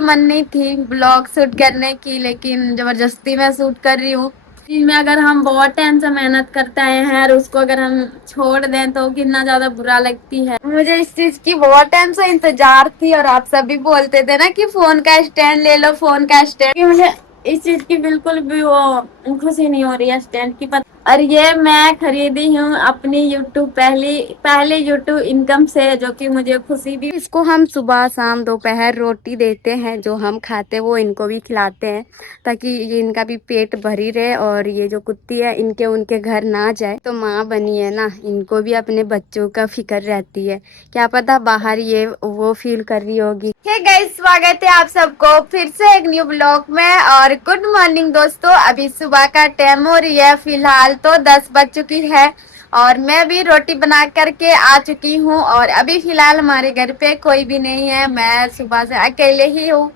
मन नहीं थी ब्लॉग शूट करने की, लेकिन जबरदस्ती मैं शूट कर रही हूँ। चीज में अगर हम बहुत टाइम से मेहनत करते आए हैं और उसको अगर हम छोड़ दें तो कितना ज्यादा बुरा लगती है। मुझे इस चीज की बहुत टाइम से इंतजार थी और आप सभी बोलते थे ना कि फोन का स्टैंड ले लो, फोन का स्टैंड। मुझे इस चीज की बिल्कुल भी वो खुशी नहीं हो रही है स्टैंड की। और ये मैं खरीदी हूँ अपनी यूट्यूब पहले यूट्यूब इनकम से, जो कि मुझे खुशी भी। इसको हम सुबह शाम दोपहर रोटी देते हैं, जो हम खाते हैं वो इनको भी खिलाते हैं ताकि ये इनका भी पेट भरी रहे और ये जो कुत्ती है इनके उनके घर ना जाए। तो माँ बनी है ना, इनको भी अपने बच्चों का फिक्र रहती है, क्या पता बाहर ये वो फील कर रही होगी। हे गाइस, स्वागत है आप सबको फिर से एक न्यू ब्लॉग में। और गुड मॉर्निंग दोस्तों, अभी सुबह का टाइम हो रही है, फिलहाल तो 10 बज चुकी है और मैं भी रोटी बना करके आ चुकी हूँ। और अभी फिलहाल हमारे घर पे कोई भी नहीं है, मैं सुबह से अकेले ही हूँ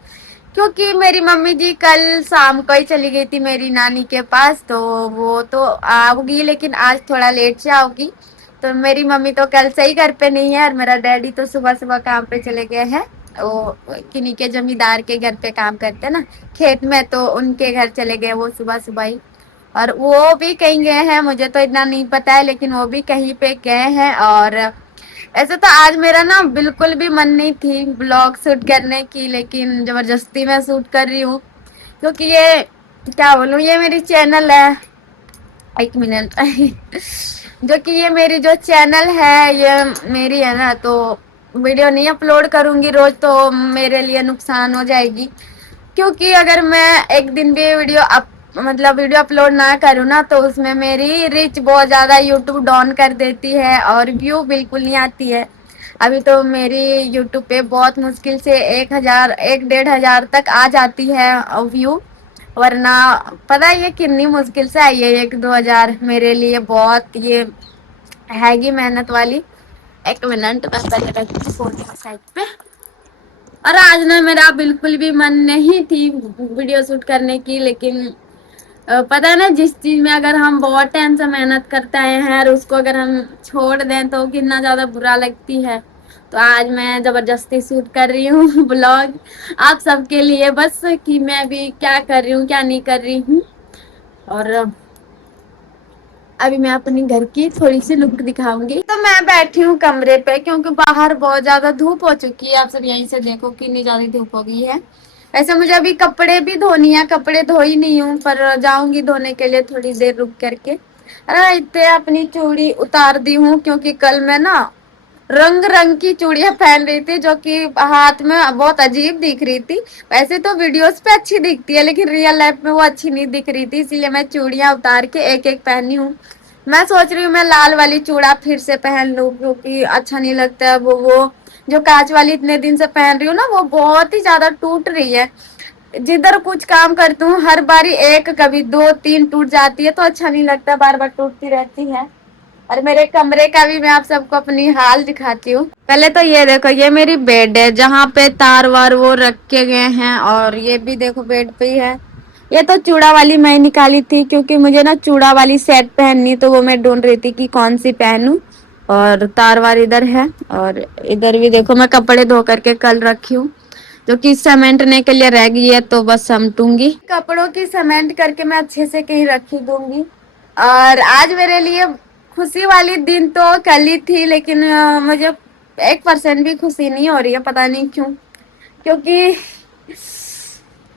क्योंकि मेरी मम्मी जी कल शाम को ही चली गई थी मेरी नानी के पास। तो वो तो आओगी लेकिन आज थोड़ा लेट से आओगी। तो मेरी मम्मी तो कल से ही घर पे नहीं है और मेरा डैडी तो सुबह सुबह काम पे चले गए हैं। वो किन्हीं के जमींदार के घर पे काम करते हैं ना, खेत में, तो उनके घर चले गए वो सुबह सुबह ही। और वो भी कहीं गए हैं, मुझे तो इतना नहीं पता है, लेकिन वो भी कहीं पे गए हैं। और ऐसे तो आज मेरा ना बिल्कुल भी मन नहीं थी ब्लॉग शूट करने की, लेकिन जबरदस्ती मैं शूट कर रही हूँ क्योंकि ये क्या बोलूँ, ये मेरी चैनल है। एक मिनट जो कि ये मेरी जो चैनल है ये मेरी है ना, तो वीडियो नहीं अपलोड करूंगी रोज तो मेरे लिए नुकसान हो जाएगी। क्योंकि अगर मैं एक दिन भी वीडियो अपलोड ना करूँ ना तो उसमें मेरी रीच बहुत ज्यादा यूट्यूब डाउन कर देती है और व्यू बिल्कुल नहीं आती है। अभी तो मेरी यूट्यूब पे बहुत मुश्किल से 1,000 1,500 तक आ जाती है व्यू, वरना पता है ये कितनी मुश्किल से आई है 1-2 हजार। मेरे लिए बहुत ये हैगी मेहनत वाली। एक मिनट, मैं पहले रखती हूँ फोन को साइड पे। और आज ना मेरा बिल्कुल भी मन नहीं थी वीडियो शूट करने की, लेकिन पता है ना, जिस चीज में अगर हम बहुत टाइम से मेहनत करते आए हैं और उसको अगर हम छोड़ दें तो कितना ज्यादा बुरा लगती है। तो आज मैं जबरदस्ती शूट कर रही हूँ ब्लॉग आप सबके लिए, बस कि मैं भी क्या कर रही हूँ क्या नहीं कर रही हूँ। और अभी मैं अपनी घर की थोड़ी सी लुक दिखाऊंगी। तो मैं बैठी हूँ कमरे पे क्योंकि बाहर बहुत ज्यादा धूप हो चुकी है। आप सब यहीं से देखो कितनी ज्यादा धूप हो गई है। वैसे मुझे अभी कपड़े भी धोनी है, कपड़े धो ही नहीं हूँ पर जाऊंगी धोने के लिए थोड़ी देर रुक करके। अरे इतने अपनी चूड़ी उतार दी हूँ क्योंकि कल मैं ना रंग रंग की चूड़ियां पहन रही थी, जो कि हाथ में बहुत अजीब दिख रही थी। वैसे तो वीडियोस पे अच्छी दिखती है लेकिन रियल लाइफ में वो अच्छी नहीं दिख रही थी, इसीलिए मैं चूड़ियां उतार के एक एक पहनी हूँ। मैं सोच रही हूँ मैं लाल वाली चूड़ा फिर से पहन लूं क्योंकि अच्छा नहीं लगता है वो जो कांच वाली इतने दिन से पहन रही हूँ ना वो बहुत ही ज्यादा टूट रही है। जिधर कुछ काम करती हूँ हर बारी एक कभी दो तीन टूट जाती है, तो अच्छा नहीं लगता, बार बार टूटती रहती है। और मेरे कमरे का भी मैं आप सबको अपनी हाल दिखाती हूँ। पहले तो ये देखो, ये मेरी बेड है जहाँ पे तार वार वो रखे गए हैं, और ये भी देखो बेड पे ही है। ये तो चूड़ा वाली मैं निकाली थी क्योंकि मुझे ना चूड़ा वाली सेट पहननी, तो वो मैं ढूंढ रही थी कि कौन सी पहनूं। और तार वार इधर है, और इधर भी देखो मैं कपड़े धो करके कल रखी हूँ जो कि समेटने के लिए रह गई है, तो बस समेटूंगी। कपड़ों की समेट करके मैं अच्छे से कहीं रखी दूंगी। और आज मेरे लिए खुशी वाली दिन तो कल ही थी, लेकिन मुझे 1% भी खुशी नहीं हो रही है, पता नहीं क्यों। क्योंकि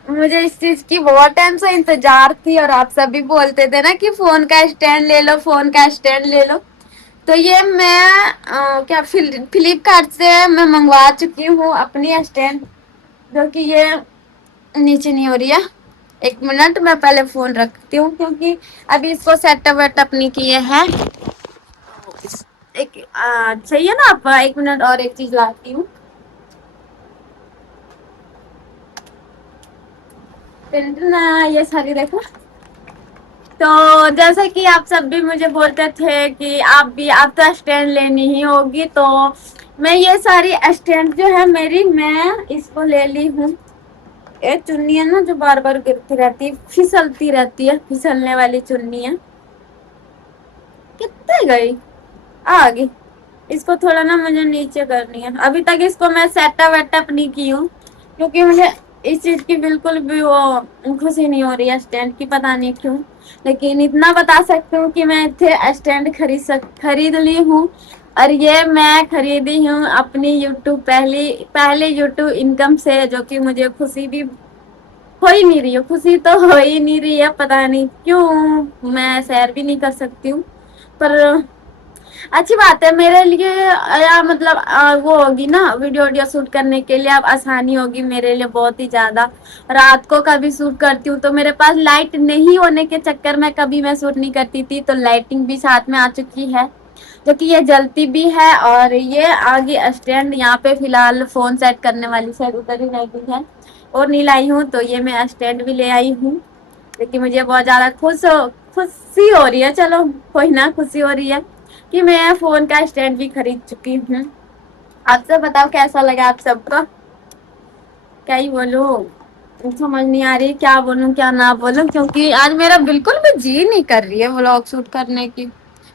मुझे इस चीज की बहुत टाइम से इंतजार थी और आप सभी बोलते थे ना कि फोन का स्टैंड ले लो, फोन का स्टैंड ले लो। तो ये मैं फ्लिपकार्ट से मैं मंगवा चुकी हूँ अपनी स्टैंड, जो कि ये नीचे नहीं हो रही है। एक मिनट, मैं पहले फोन रखती हूँ क्योंकि अभी इसको सेटअप वेटअप नहीं किए हैं। एक चाहिए ना आप, एक मिनट और एक चीज लाती हूँ। ये सारी देखो। तो जैसे कि आप सब भी मुझे बोलते थे कि आप तो स्टैंड लेनी ही होगी, तो मैं ये सारी स्टैंड जो है मेरी, मैं इसको ले ली हूँ। ये चुन्नी है ना जो बार बार गिरती रहती है, फिसलती रहती है, फिसलने वाली चुन्नी है। कितने गई, आ गई। इसको थोड़ा ना मुझे नीचे करनी है, अभी तक इसको मैं सेटअप वेटअप नहीं की हूँ क्योंकि मुझे इस चीज की बिल्कुल भी वो खुशी नहीं हो रही है स्टैंड की, पता नहीं क्यों। लेकिन इतना बता सकती हूँ कि मैं इतने स्टैंड खरीद ली हूँ। और ये मैं खरीदी हूँ अपनी यूट्यूब पहले यूट्यूब इनकम से, जो कि मुझे खुशी भी हो ही नहीं रही है, खुशी तो हो ही नहीं रही है, पता नहीं क्यों। मैं शेयर भी नहीं कर सकती हूँ, पर अच्छी बात है मेरे लिए। या मतलब वो होगी ना, वीडियो वीडियो शूट करने के लिए अब आसानी होगी मेरे लिए बहुत ही ज्यादा। रात को कभी शूट करती हूँ तो मेरे पास लाइट नहीं होने के चक्कर में कभी मैं शूट नहीं करती थी, तो लाइटिंग भी साथ में आ चुकी है, जो कि ये जलती भी है। और ये आगे स्टैंड यहाँ पे फिलहाल फोन सेट करने वाली शायद उधर ही रह गई है और नहीं लाई हूँ, तो ये मैं स्टैंड भी ले आई हूँ। लेकिन मुझे बहुत ज्यादा खुशी हो रही है, चलो कोई ना, खुशी हो रही है कि मैं फोन का स्टैंड भी खरीद चुकी हूँ। आपसे बताओ कैसा लगा आप सबको? क्या ही बोलूं, समझ नहीं आ रही क्या बोलूं क्या ना बोलूं, क्योंकि आज मेरा बिल्कुल भी जी नहीं कर रही है व्लॉग शूट करने की,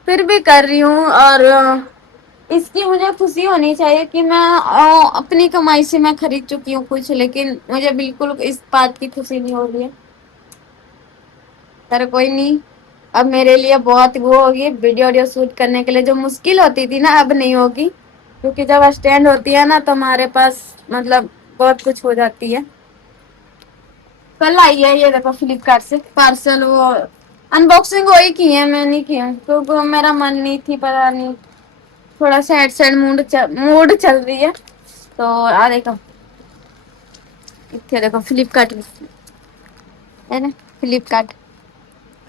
फिर भी कर रही हूँ। और इसकी मुझे खुशी होनी चाहिए कि मैं अपनी कमाई से मैं खरीद चुकी हूँ कुछ, लेकिन मुझे बिल्कुल इस बात की खुशी नहीं हो रही है। पर कोई नहीं, अब मेरे लिए बहुत वो होगी वीडियो वीडियो शूट करने के लिए, जो मुश्किल होती थी ना अब नहीं होगी, क्योंकि जब स्टैंड होती है ना तो हमारे पास मतलब बहुत कुछ हो जाती है। कल आई है ये देखो फ्लिपकार्ट से पार्सल, वो अनबॉक्सिंग वही की है, मैं नहीं की हूँ क्योंकि मेरा मन नहीं थी, पता नहीं थोड़ा सैड सैड मूड चल रही है। तो आ देखो, इतने देखो फ्लिपकार्ट है ना, फ्लिपकार्ट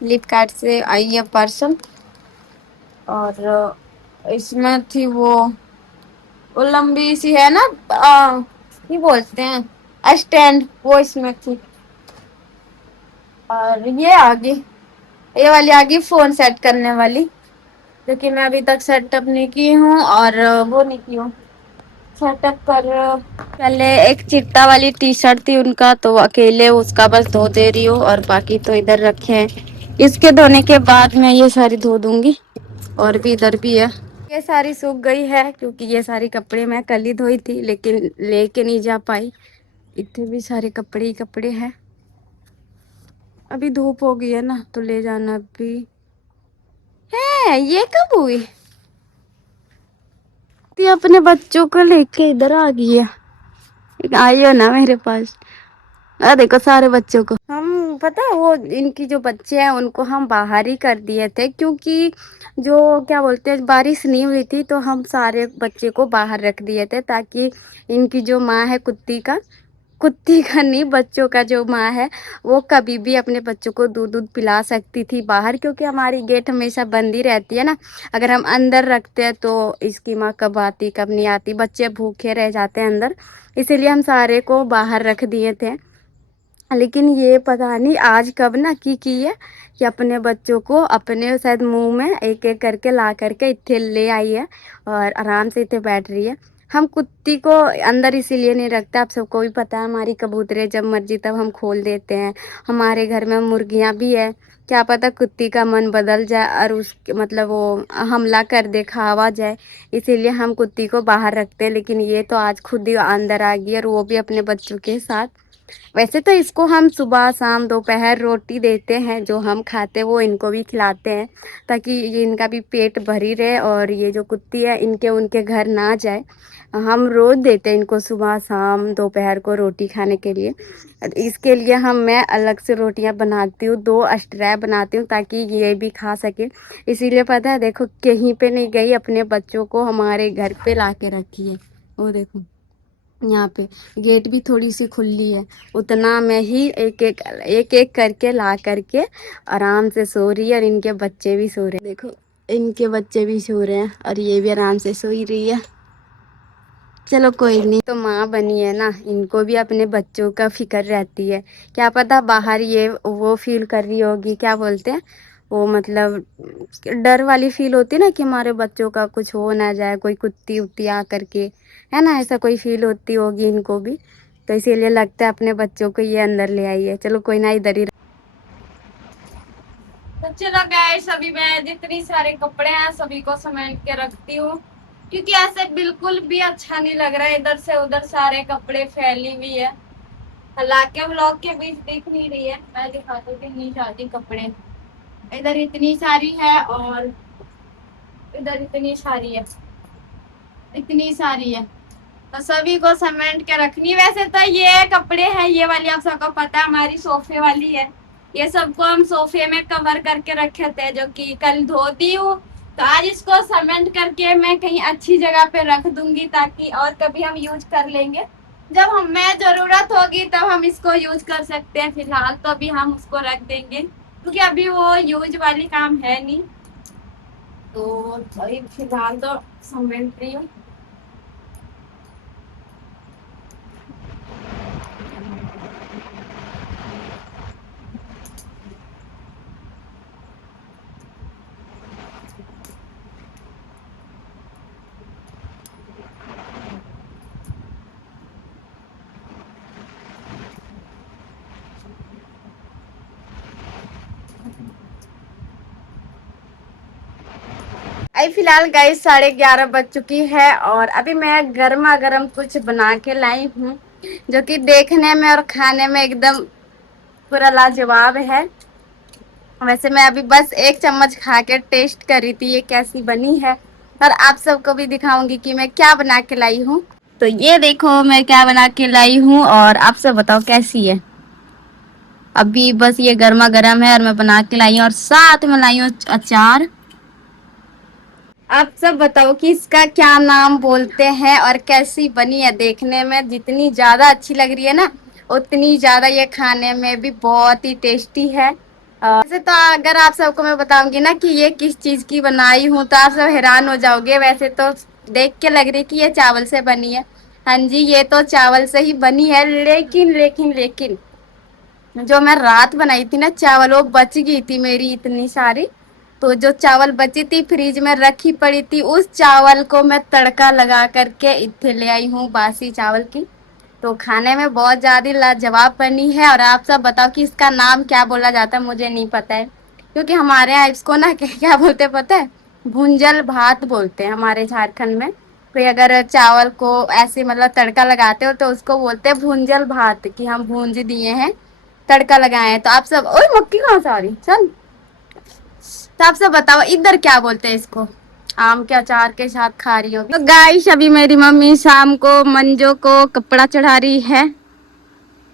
फ्लिपकार्ट से आई है पार्सल। और इसमें थी वो लंबी सी है ना, ये बोलते हैं स्टैंड, वो इसमें थी। और ये आगे, ये वाली आगे फोन सेट करने वाली, जो कि मैं अभी तक सेटअप नहीं की हूँ और वो नहीं की हूँ सेटअप कर। पहले एक चिट्टा वाली टी शर्ट थी उनका, तो अकेले उसका बस धो दे रही हूँ और बाकी तो इधर रखे हैं। इसके धोने के बाद मैं ये सारी धो दूंगी। और भी इधर भी है, ये सारी सूख गई है क्योंकि ये सारी कपड़े मैं कल ही धोई थी, लेकिन लेके नहीं जा पाई। इतने भी सारे कपड़े ही कपड़े हैं। अभी धूप हो गई है ना तो ले जाना भी है। ये कब हुई? ये अपने बच्चों को लेके इधर आ गई है, आई हो ना मेरे पास। देखो सारे बच्चों को हम पता है, वो इनकी जो बच्चे हैं उनको हम बाहर ही कर दिए थे, क्योंकि जो क्या बोलते हैं बारिश नहीं हुई थी, तो हम सारे बच्चे को बाहर रख दिए थे ताकि इनकी जो माँ है कुत्ती का नहीं, बच्चों का जो माँ है वो कभी भी अपने बच्चों को दूध दूध पिला सकती थी बाहर, क्योंकि हमारी गेट हमेशा बंद ही रहती है ना। अगर हम अंदर रखते हैं तो इसकी माँ कब आती कब नहीं आती, बच्चे भूखे रह जाते हैं अंदर, इसीलिए हम सारे को बाहर रख दिए थे। लेकिन ये पता नहीं आज कब ना की है कि अपने बच्चों को अपने शायद मुंह में एक एक करके ला करके इतने ले आई है और आराम से इतने बैठ रही है। हम कुत्ती को अंदर इसीलिए नहीं रखते, आप सबको भी पता है, हमारी कबूतरें जब मर्जी तब हम खोल देते हैं। हमारे घर में मुर्गियां भी है, क्या पता कुत्ती का मन बदल जाए और उस मतलब वो हमला कर दे, खावा जाए, इसीलिए हम कुत्ती को बाहर रखते हैं। लेकिन ये तो आज खुद ही अंदर आ गई और वो भी अपने बच्चों के साथ। वैसे तो इसको हम सुबह शाम दोपहर रोटी देते हैं, जो हम खाते हैं वो इनको भी खिलाते हैं ताकि ये इनका भी पेट भरी रहे और ये जो कुत्ती है इनके उनके घर ना जाए। हम रोज देते हैं इनको सुबह शाम दोपहर को रोटी खाने के लिए। इसके लिए मैं अलग से रोटियां बनाती हूँ, 2 स्ट्रै बनाती हूँ ताकि ये भी खा सके। इसीलिए पता है देखो कहीं पे नहीं गई, अपने बच्चों को हमारे घर पे ला के रखी है। वो देखो यहाँ पे गेट भी थोड़ी सी खुली है, उतना में ही एक एक करके ला करके आराम से सो रही है। और इनके बच्चे भी सो रहे हैं, देखो इनके बच्चे भी सो रहे हैं और ये भी आराम से सो ही रही है। चलो कोई नहीं, तो माँ बनी है ना, इनको भी अपने बच्चों का फिक्र रहती है। क्या पता बाहर ये वो फील कर रही होगी, क्या बोलते हैं वो, मतलब डर वाली फील होती है ना कि हमारे बच्चों का कुछ हो ना जाए, कोई कुत्ती उत्ती आ करके, है ना, ऐसा कोई फील होती होगी इनको भी। तो इसीलिए लगता है अपने बच्चों को ये अंदर ले आई है। चलो कोई ना, इधर ही। तो चलो गाइस, अभी मैं जितनी सारे कपड़े हैं सभी को समेट के रखती हूँ, क्योंकि ऐसे बिल्कुल भी अच्छा नहीं लग रहा है, इधर से उधर सारे कपड़े फैली हुई है। हालांकि व्लॉग के बीच दिख नहीं रही है, मैं दिखाती हूँ कितनी सारी कपड़े, इधर इतनी सारी है और इधर इतनी सारी है, इतनी सारी है, तो सभी को समेट के रखनी। वैसे तो ये कपड़े हैं, ये वाली आप सबको पता है हमारी सोफे वाली है, ये सबको हम सोफे में कवर करके रखे थे जो कि कल धोती हूँ, तो आज इसको समेट करके मैं कहीं अच्छी जगह पे रख दूंगी ताकि और कभी हम यूज कर लेंगे, जब हमें जरूरत होगी तब हम इसको यूज कर सकते हैं। फिलहाल तो अभी हम उसको रख देंगे क्योंकि अभी वो यूज वाली काम है नहीं, तो अभी फिलहाल तो समेट रही हूँ। अभी फिलहाल गाइस 11:30 बज चुकी है और अभी मैं गर्मा गर्म कुछ बना के लाई हूँ जो कि देखने में और खाने में एकदम पूरा लाजवाब है। वैसे मैं अभी बस एक चम्मच खा के टेस्ट कर रही थी ये कैसी बनी है, और आप सबको भी दिखाऊंगी कि मैं क्या बना के लाई हूँ। तो ये देखो मैं क्या बना के लाई हूँ और आप सब बताओ कैसी है। अभी बस ये गर्मा गर्म है और मैं बना के लाई हूँ और साथ में लाई हूँ अचार। आप सब बताओ कि इसका क्या नाम बोलते हैं और कैसी बनी है। देखने में जितनी ज्यादा अच्छी लग रही है ना, उतनी ज्यादा ये खाने में भी बहुत ही टेस्टी है। वैसे तो अगर आप सबको मैं बताऊंगी ना कि ये किस चीज की बनाई हूँ तो आप सब हैरान हो जाओगे। वैसे तो देख के लग रही है कि ये चावल से बनी है। हाँ जी, ये तो चावल से ही बनी है, लेकिन लेकिन लेकिन जो मैं रात बनाई थी ना चावल, वो बच गई थी मेरी इतनी सारी। तो जो चावल बची थी फ्रिज में रखी पड़ी थी, उस चावल को मैं तड़का लगा करके इतने ले आई हूँ बासी चावल की। तो खाने में बहुत ज्यादा लाजवाब बनी है। और आप सब बताओ कि इसका नाम क्या बोला जाता है, मुझे नहीं पता है क्योंकि हमारे यहाँ इसको ना क्या बोलते हैं पता है, भुंजल भात बोलते हैं हमारे झारखंड में। कोई अगर चावल को ऐसे मतलब तड़का लगाते हो तो उसको बोलते हैं भुंजल भात, कि हम भूंज दिए हैं, तड़का लगाए हैं। तो आप सब, ओए मक्की कहाँ से आ रही चल। तो आप सब बताओ इधर क्या बोलते हैं इसको। आम के अचार के साथ खा रही होगी। तो गाइस अभी मेरी मम्मी शाम को मंजो को कपड़ा चढ़ा रही है,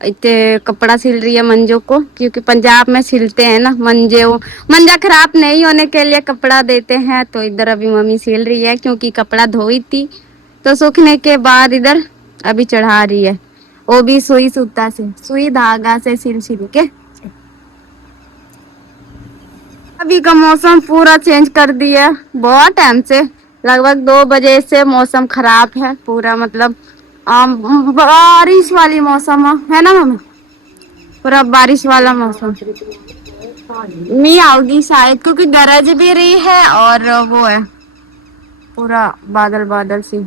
इतने कपड़ा सिल रही है मंजो को, क्योंकि पंजाब में सिलते हैं ना मंजे, वो मंजा खराब नहीं होने के लिए कपड़ा देते हैं। तो इधर अभी मम्मी सिल रही है क्योंकि कपड़ा धोई थी, तो सूखने के बाद इधर अभी चढ़ा रही है, वो भी सुई सूता से, सुई धागा से सिल सिल के। अभी का मौसम पूरा चेंज कर दिया बहुत टाइम से, लगभग 2 बजे से मौसम खराब है पूरा, मतलब बारिश वाली मौसम है ना मम्मी, पूरा बारिश वाला मौसम। नहीं आओगी शायद क्योंकि गरज भी रही है और वो है पूरा बादल बादल सी।